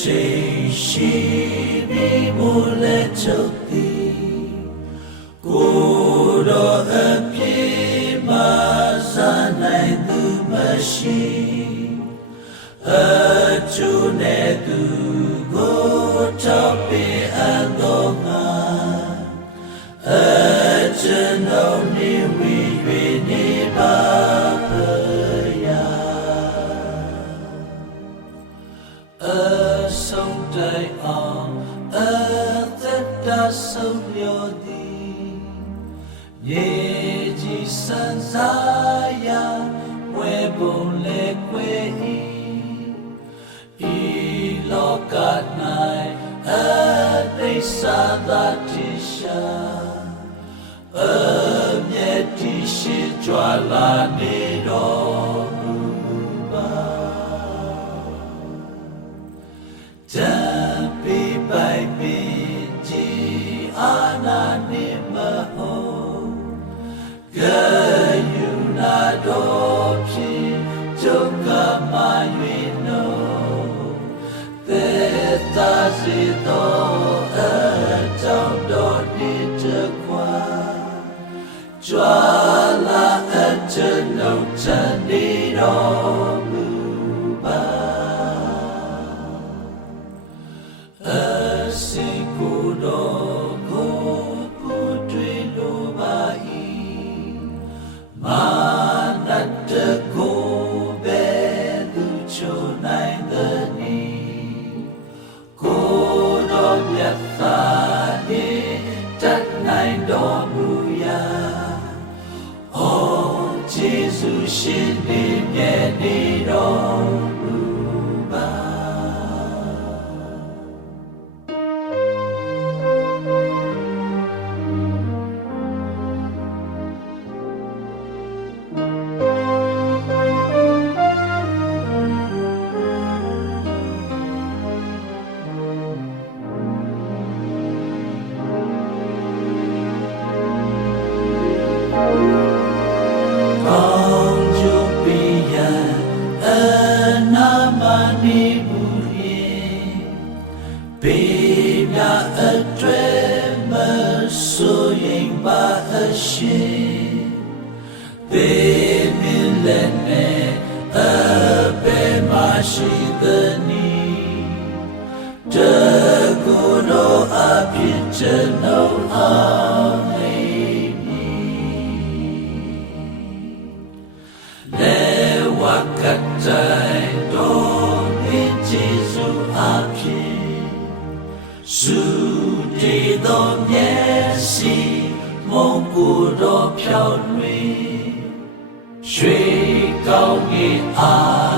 ချိန်ရှိပြီးမို့လက်ချုပ်သည်ကိုယ်တော်အပြည့်မှစားနိုင်သူမရှိအကျိုးနဲ့သူကိုထောက်ပေးအပ်တော်ငါအကျွန်ုပ်နေဝေ၍နေပါဖယားအဆုံးတိုင်အောင်အသက်တာဆုံးလျော်သည်မြေကြီးစံစားရာဝဲပုံလေကွယ်ဤလောက၌အသိစာသာတိရှာအမြတ်တိရှိကြွလာနေတော်မူပါတံပိပိုင်ပင်ကြီးအာနာနေမဟုတ်ကယူနာတော်ဖြင့်ကျုပ်ကမှ၍နောသက်သာစေသောအကြောင်းတော်ဒီတကွာကြွာလာအကျွန်ုပ်ချမ်းနေတော်မူပါအစိကိုယ်တော်ကိုပူတွေ့လိုပါ၏မာနတကိုပဲသူချိုနိုင်သည်နီကိုယ်တော်မြတ်သာနေတတ်နိုင်တော်မူရာယေရှုရှင်နေမြဲနေတော်မူပါဘေးများအတွက်မစိုးရိမ်ပါအရှင်ဘေးမင်းလည်းနဲ့အဘယ်မှရှိသည်နီတကူတော်အဖြစ်ကျွန်ုပ်အောင်နေမည်လေဝကတိုင်တော်ဒီယေရှုအဖြစ်စုတည်သောမျက်စိမုန်းကိုယ်တော်ဖြောင်း၍ရွှေကောင်းကင်အား